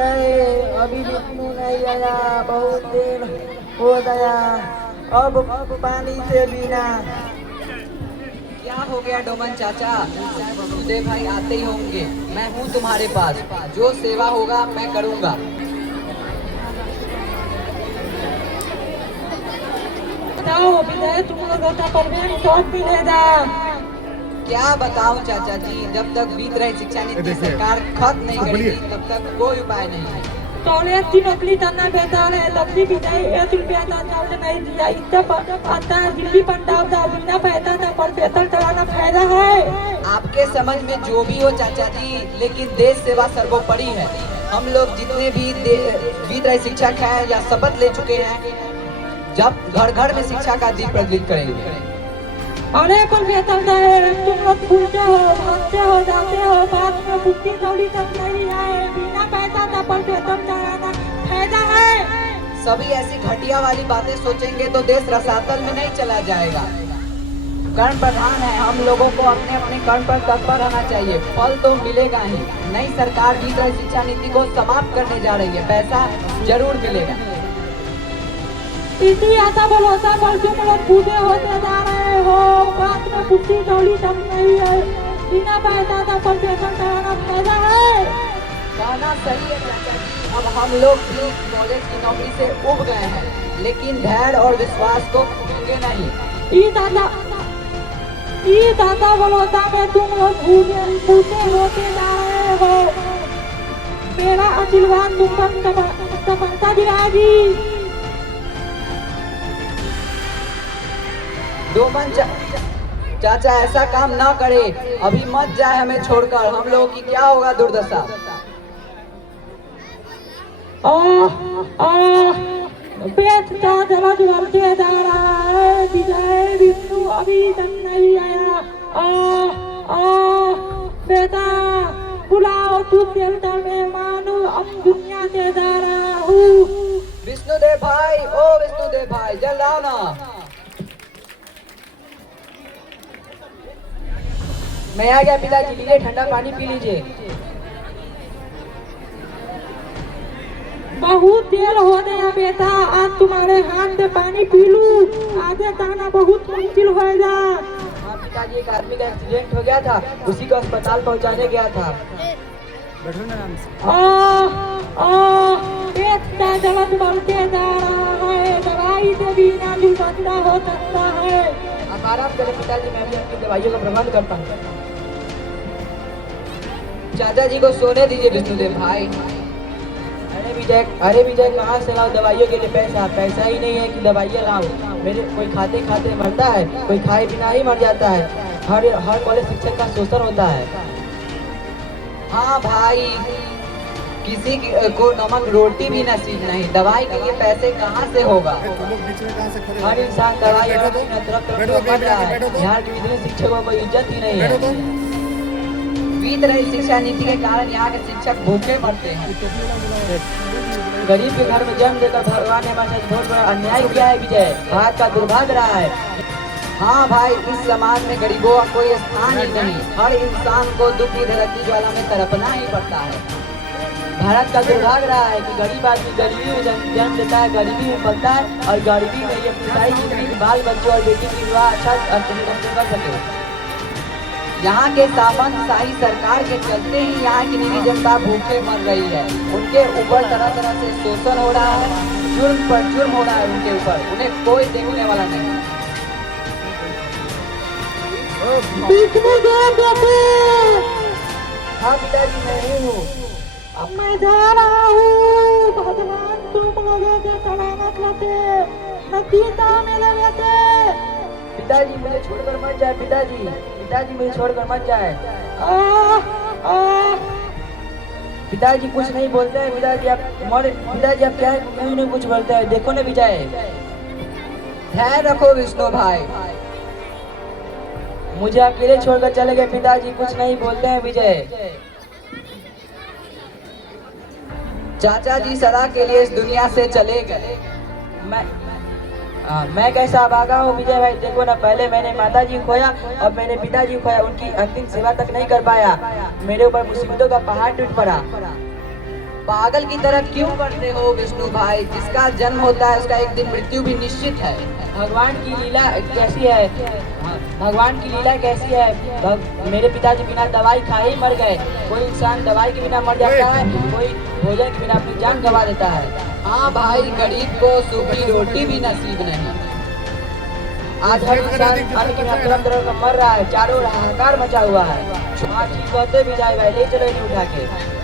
विजय, अभी विष्णु नहीं आया, बहुत देर हो गया। अब पानी से बिना। क्या हो गया डोमन चाचा? विष्णुदेव भाई आते ही होंगे। मैं हूँ तुम्हारे पास, जो सेवा होगा मैं करूँगा। बताओ विजय, तुम लोगों का परमानेंट जॉब मिलेगा। क्या बताऊं चाचा जी, जब तक बीत रही शिक्षा नीति सरकार खत्म नहीं करेगी तब तक कोई उपाय नहीं। कॉलेज की नौकरी करना बेहतर है। लवली विजय 1 रुपया का चावल नहीं दिया, इतना आता है दिल्ली पंजाब का बिना पैसा का प्रोफेसर कराना फायदा है। आपके समझ में जो भी हो चाचा जी, लेकिन देश सेवा सर्वोपरि है। हम लोग जितने भी बीत रही शिक्षा का या शपथ ले चुके हैं, जब घर घर में शिक्षा का दीप प्रज्वलित करेंगे। अरे प्रोफेसर साहब, तुम लोग भूलते हो, भागते हो, जाते हो, बाद में बुद्धि दौड़ी तक नहीं आए। बिना पैसा का प्रोफेसर कराना फायदा है। सभी ऐसी घटिया वाली बातें सोचेंगे तो देश रसातल में नहीं चला जाएगा। कर्म प्रधान है, हम लोगों को अपने अपने कर्म पर तत्पर रहना चाहिए। फल तो मिलेगा ही। नई सरकार बीत रही शिक्षा नीति को समाप्त करने जा रही है, पैसा जरूर मिलेगा। इसी आशा भरोसा पर तुम लोग पूजे होते जा रहे हो, बाद में बुद्धि दौड़ी तक नहीं है। बिना पैसा का प्रोफेसर कराना फायदा है। कहना सही है चाचा जी, अब हम लोग भी कॉलेज की नौकरी से उब गए हैं, लेकिन धैर्य और विश्वास को भूलेंगे नहीं। ई दादा भरोसा में तुम लोग पूजे होते जा रहे हो। मेरा आशीर्वाद तुम पर सफलता दिलाएगी। डोमन चाचा ऐसा काम ना करे, अभी मत जाए हमें छोड़कर। हम लोगों की क्या होगा दुर्दशा। बेटा जरा बढ़ते जा रहा है। विजय विष्णु अभी तक नहीं आया। बेटा बुलाओ, तू शेल्टर में मानो, अब दुनिया से जा रहा हूँ। विष्णुदेव भाई, ओ विष्णुदेव भाई, जल्द आओ ना। मैं आ गया पिताजी, लीजिए ठंडा पानी पी लीजिए। बहुत देर हो गया बेटा, आज तुम्हारे हाथ से पानी पी लूं। आगे जाना बहुत मुश्किल होगा। हाँ पिताजी, एक आदमी का एक्सीडेंट हो गया था, उसी को अस्पताल पहुंचाने गया था। बेटा जल्द बढ़ते जा रहा है, दवाई से भी ना दुर्घटना हो सकता है। आप आराम करें पिताजी, मैं भी आपकी दवाइयों का प्रबंध करता हूँ। चाचा जी को सोने दीजिए विष्णुदेव भाई। अरे विजय कहाँ से लाओ दवाइयों के लिए पैसा? पैसा ही नहीं है कि दवाइयाँ लाओ। मेरे कोई खाते खाते मरता है, कोई खाए बिना ही मर जाता है। हर कॉलेज शिक्षक का शोषण होता है। हाँ भाई, किसी को नमक रोटी भी नसीब नहीं, दवाई के लिए पैसे कहाँ से होगा? हर इंसान दवाई तरफ मर रहा है। यहाँ के इतने शिक्षकों को इज्जत ही नहीं है। बीत रही शिक्षा नीति के कारण यहाँ के शिक्षक भूखे मरते हैं। गरीब के घर में जन्म देकर भगवान ने हमारे साथ बहुत बड़ा अन्याय किया है विजय, भारत का दुर्भाग्य रहा है। हाँ भाई, इस समाज में गरीबों का कोई स्थान ही नहीं। हर इंसान को दुख की धरती ज्वाला में तड़पना ही पड़ता है। भारत का दुर्भाग्य रहा है कि गरीब आदमी गरीबी में जन्म लेता है, गरीबी में पलता है और गरीबी में ये अपनी सारी जिंदगी बाल बच्चों और बेटी की विवाह अच्छा कर सके। यहाँ के सामंत शाही सरकार के चलते ही यहाँ की निरी जनता भूखे मर रही है। उनके ऊपर तरह तरह से शोषण हो रहा है, जुर्म पर जुर्म हो रहा है उनके ऊपर, उन्हें कोई देखने वाला नहीं। हाँ पिताजी, मैं ही हूँ। अब मैं जा रहा हूँ। भगवान तुम लोगों के सलामत रखे, नतीजा मेरे बेटे। पिताजी मुझे छोड़कर मत जाए, पिताजी मुझे छोड़कर मत जाए। पिताजी कुछ नहीं बोलते हैं, पिताजी आप क्या क्यों नहीं कुछ बोलते हैं? देखो ना विजय, ध्यान रखो विष्णु भाई। मुझे अकेले छोड़कर चले गए पिताजी, कुछ नहीं बोलते हैं विजय। चाचा जी सदा के लिए इस दुनिया से चले गए। मैं कैसा भागा हूँ विजय भाई, देखो ना, पहले मैंने माता जी खोया और मैंने पिताजी खोया, उनकी अंतिम सेवा तक नहीं कर पाया। मेरे ऊपर मुसीबतों का पहाड़ टूट पड़ा पागल की तरह क्यों करते हो विष्णु भाई? जिसका जन्म होता है उसका एक दिन मृत्यु भी निश्चित है। भगवान की लीला कैसी है? भगवान की लीला कैसी है? मेरे पिताजी बिना दवाई खाए ही मर गए। कोई इंसान दवाई के बिना मर जाता है, कोई भोजन के बिना अपनी जान गंवा देता है। हाँ भाई, गरीब को सूखी रोटी भी नसीब नहीं। आज हर इंसान अन्न के बिना तरह मर रहा है, चारों ओर हाहाकार मचा हुआ है। हाँ ठीक कहते भी जाए भाई, ले चलो इन्हें उठा के।